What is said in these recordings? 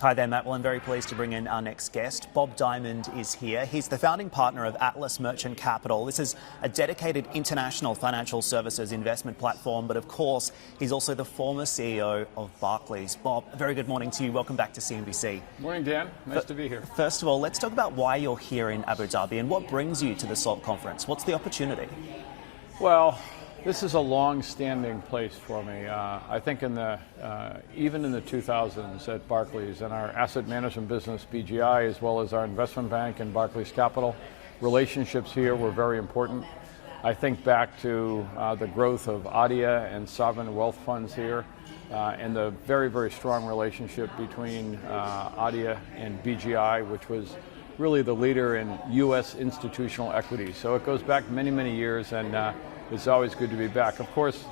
Hi there, Matt. Well, I'm very pleased to bring in our next guest. Bob Diamond is here. He's the founding partner of Atlas Merchant Capital. This is a dedicated international financial services investment platform, but of course, he's also the former CEO of Barclays. Bob, a very good morning to you. Welcome back to CNBC. Morning, Dan. Nice to be here. First of all, let's talk about why you're here in Abu Dhabi and what brings you to the SALT conference. What's the opportunity? Well, this is a long-standing place for me. I think even in the 2000s at Barclays and our asset management business, BGI, as well as our investment bank and Barclays Capital, relationships here were very important. I think back to the growth of ADIA and sovereign wealth funds here, and the very, very strong relationship between ADIA and BGI, which was really the leader in U.S. institutional equity. So it goes back many, many years, and it's always good to be back. Of course,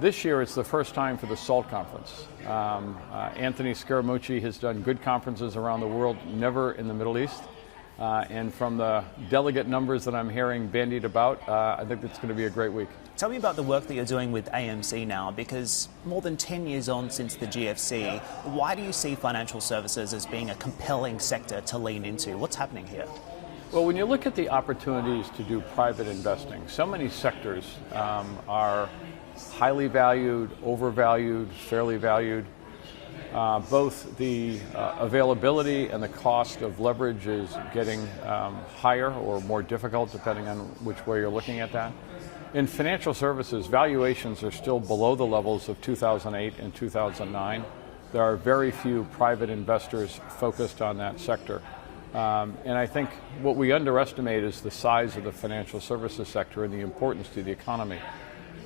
this year it's the first time for the SALT conference. Anthony Scaramucci has done good conferences around the world, never in the Middle East. And from the delegate numbers that I'm hearing bandied about, I think it's going to be a great week. Tell me about the work that you're doing with AMC now, because more than 10 years on since the GFC, why do you see financial services as being a compelling sector to lean into? What's happening here? Well, when you look at the opportunities to do private investing, so many sectors are highly valued, overvalued, fairly valued. Both the availability and the cost of leverage is getting higher or more difficult depending on which way you're looking at that. In financial services, valuations are still below the levels of 2008 and 2009. There are very few private investors focused on that sector. And I think what we underestimate is the size of the financial services sector and the importance to the economy.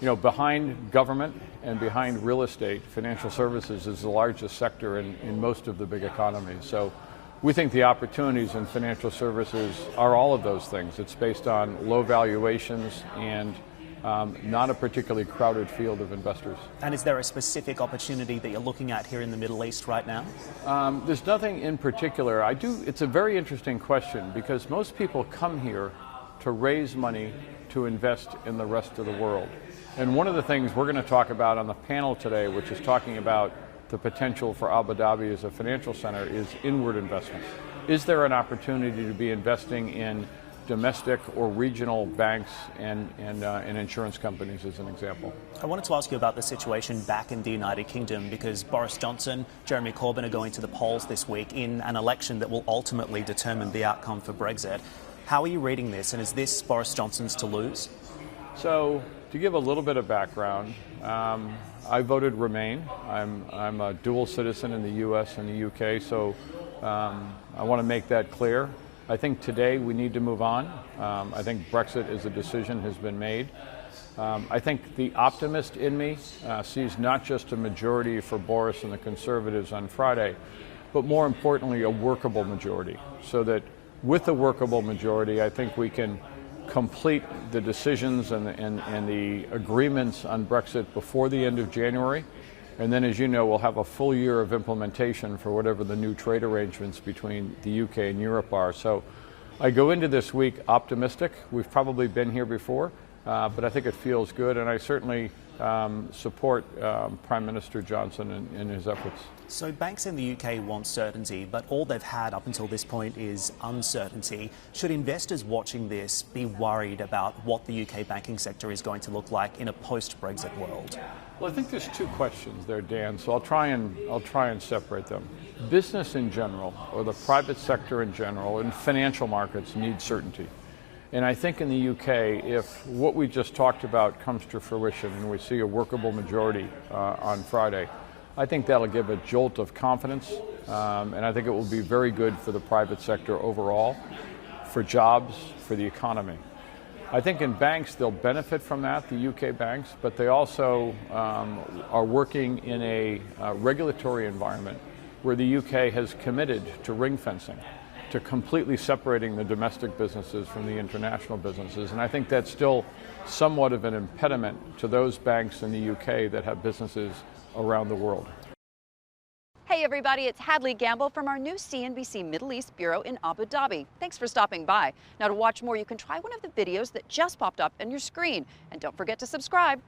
You know, behind government and behind real estate, financial services is the largest sector in most of the big economies. So we think the opportunities in financial services are all of those things. It's based on low valuations and not a particularly crowded field of investors. And is there a specific opportunity that you're looking at here in the Middle East right now? There's nothing in particular. It's a very interesting question because most people come here to raise money to invest in the rest of the world. And one of the things we're going to talk about on the panel today, which is talking about the potential for Abu Dhabi as a financial center, is inward investment. Is there an opportunity to be investing in domestic or regional banks and insurance companies, as an example? I wanted to ask you about the situation back in the United Kingdom because Boris Johnson, Jeremy Corbyn are going to the polls this week in an election that will ultimately determine the outcome for Brexit. How are you reading this, and is this Boris Johnson's to lose? So, to give a little bit of background, I voted Remain. I'm a dual citizen in the U.S. and the U.K., so I want to make that clear. I think today we need to move on. I think Brexit as a decision has been made. I think the optimist in me sees not just a majority for Boris and the Conservatives on Friday, but more importantly, a workable majority. So that with a workable majority, I think we can complete the decisions and the agreements on Brexit before the end of January. And then, as you know, we'll have a full year of implementation for whatever the new trade arrangements between the UK and Europe are. So I go into this week optimistic. We've probably been here before, but I think it feels good, and I certainly support Prime Minister Johnson in his efforts. So banks in the UK want certainty, but all they've had up until this point is uncertainty. Should investors watching this be worried about what the UK banking sector is going to look like in a post-Brexit world? Well, I think there's two questions there, Dan, so I'll try and separate them. Business in general, or the private sector in general, and financial markets need certainty. And I think in the UK, if what we just talked about comes to fruition and we see a workable majority on Friday, I think that'll give a jolt of confidence, and I think it will be very good for the private sector overall, for jobs, for the economy. I think in banks, they'll benefit from that, the UK banks, but they also are working in a regulatory environment where the UK has committed to ring fencing, to completely separating the domestic businesses from the international businesses. And I think that's still somewhat of an impediment to those banks in the UK that have businesses around the world. Hey everybody, it's Hadley Gamble from our new CNBC Middle East Bureau in Abu Dhabi. Thanks for stopping by. Now to watch more, you can try one of the videos that just popped up on your screen. And don't forget to subscribe.